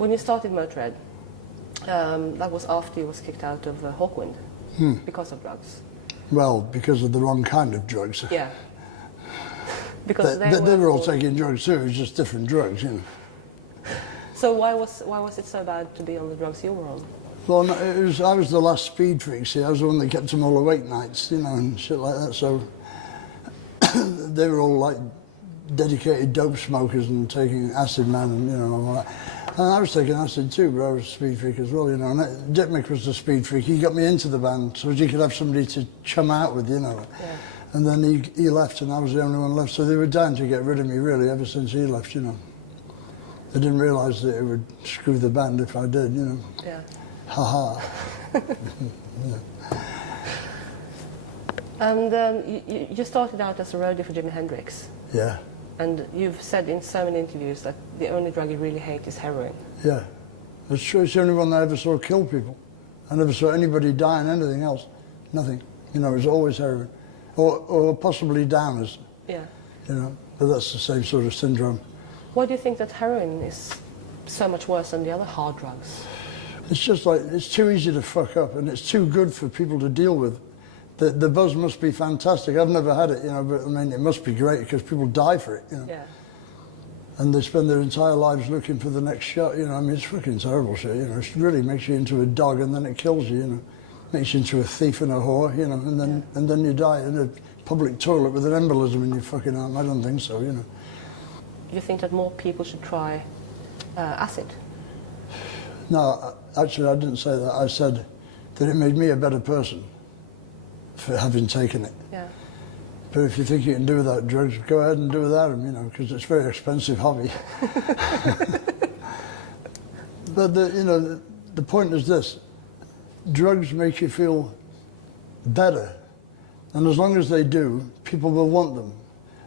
When you started Motörhead, that was after you was kicked out of Hawkwind because of drugs. Well, because of the wrong kind of drugs. Yeah. Because they were all taking drugs too, it was just different drugs, you know. So why was it so bad to be on the drugs you were on? Well, no, I was the last speed freak, see, I was the one that kept them all awake nights, you know, and shit like that, so they were all like dedicated dope smokers and taking acid, man, and you know, all that. And I was taking acid too, but I was a speed freak as well, you know, and Dick Mick was the speed freak. He got me into the band so he could have somebody to chum out with, you know. Yeah. And then he left and I was the only one left, so they were down to get rid of me really ever since he left, you know. They didn't realise that it would screw the band if I did, you know. Yeah. Ha ha. Yeah. And you started out as a roadie for Jimi Hendrix. Yeah. And you've said in so many interviews that the only drug you really hate is heroin. Yeah. It's true, it's the only one I ever saw kill people. I never saw anybody die in anything else. Nothing. You know, it was always heroin. Or possibly downers. Yeah. You know, but that's the same sort of syndrome. Why do you think that heroin is so much worse than the other hard drugs? It's just like, it's too easy to fuck up and it's too good for people to deal with. The buzz must be fantastic. I've never had it, you know, but I mean, it must be great because people die for it, you know. Yeah. And they spend their entire lives looking for the next shot, you know. I mean, it's fucking terrible shit, you know. It really makes you into a dog and then it kills you, you know. Makes you into a thief and a whore, you know, and then you die in a public toilet with an embolism in your fucking arm. I don't think so, you know. You think that more people should try acid? No, actually, I didn't say that. I said that it made me a better person for having taken it. Yeah. But if you think you can do without drugs, go ahead and do without them, you know, because it's a very expensive hobby. But, you know, the point is this. Drugs make you feel better. And as long as they do, people will want them.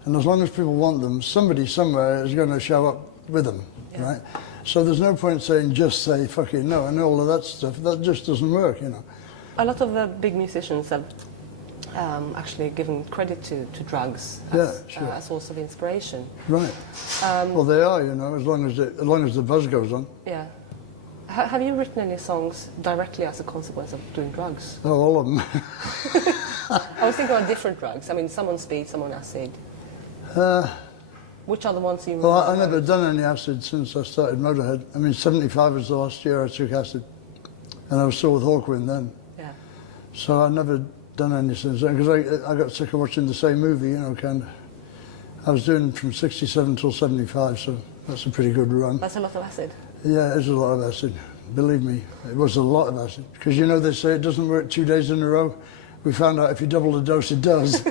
And as long as people want them, somebody somewhere is going to show up with them, right? So there's no point saying just say fucking no and all of that stuff. That just doesn't work, you know. A lot of big musicians have actually given credit to drugs as a source of inspiration. Right. Well, they are, you know, as long as the buzz goes on. Yeah. Have you written any songs directly as a consequence of doing drugs? Oh, all of them. I was thinking about different drugs. I mean, some on speed, some on acid. Which are the ones you... Well, I've never done any acid since I started Motörhead. I mean, 75 was the last year I took acid. And I was still with Hawkwind then. Yeah. So I've never done any since then, because I got sick of watching the same movie, you know, kind of. I was doing from 67 till 75, so that's a pretty good run. That's a lot of acid. Yeah, it's a lot of acid. Believe me, it was a lot of acid. Because you know they say it doesn't work 2 days in a row. We found out if you double the dose, it does.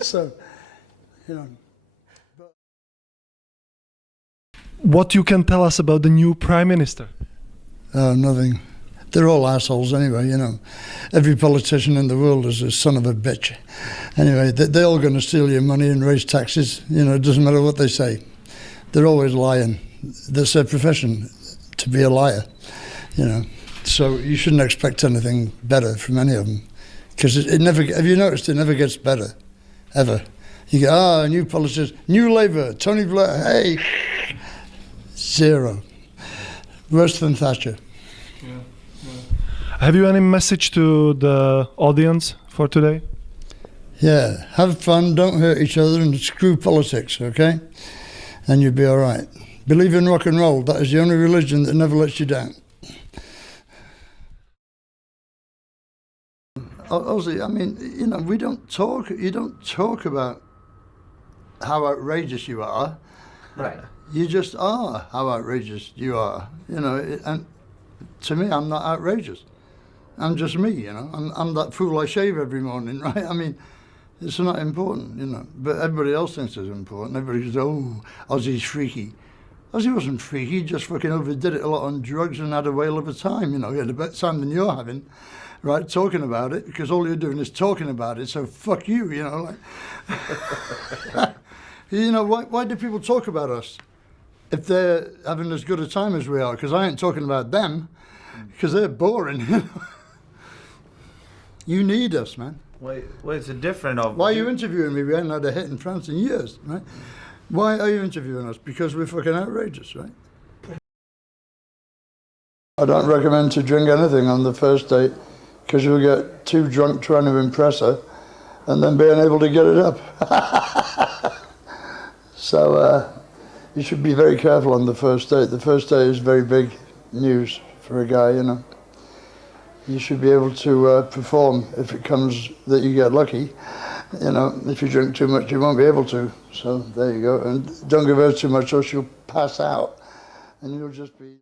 So, you know. What you can tell us about the new Prime Minister? Nothing. They're all assholes anyway, you know. Every politician in the world is a son of a bitch. Anyway, they're all going to steal your money and raise taxes. You know, it doesn't matter what they say. They're always lying. That's their profession, to be a liar, you know. So you shouldn't expect anything better from any of them. Because it never, have you noticed, it never gets better, ever. You go, new politician, new Labour, Tony Blair, hey, zero. Worse than Thatcher. Yeah. Have you any message to the audience for today? Yeah, have fun, don't hurt each other, and screw politics, okay? And you'll be all right. Believe in rock and roll. That is the only religion that never lets you down. Ozzy, I mean, you know, you don't talk about how outrageous you are. Right. You just are how outrageous you are, you know, and to me, I'm not outrageous. I'm just me, you know. I'm that fool I shave every morning, right? I mean, it's not important, you know. But everybody else thinks it's important. Everybody goes, oh, Ozzy's freaky. Ozzy wasn't freaky, he just fucking overdid it a lot on drugs and had a whale of a time, you know. He had a better time than you're having, right, talking about it, because all you're doing is talking about it, so fuck you, you know. Like, you know, why do people talk about us if they're having as good a time as we are? Because I ain't talking about them, because they're boring, you know. You need us, man. Well, it's a different of... Why are you interviewing me? We haven't had a hit in France in years, right? Why are you interviewing us? Because we're fucking outrageous, right? I don't recommend to drink anything on the first date because you'll get too drunk trying to impress her and then being able to get it up. So you should be very careful on the first date. The first date is very big news for a guy, you know. You should be able to perform if it comes that you get lucky. You know, if you drink too much, you won't be able to. So there you go. And don't give her too much or she'll pass out and you'll just be...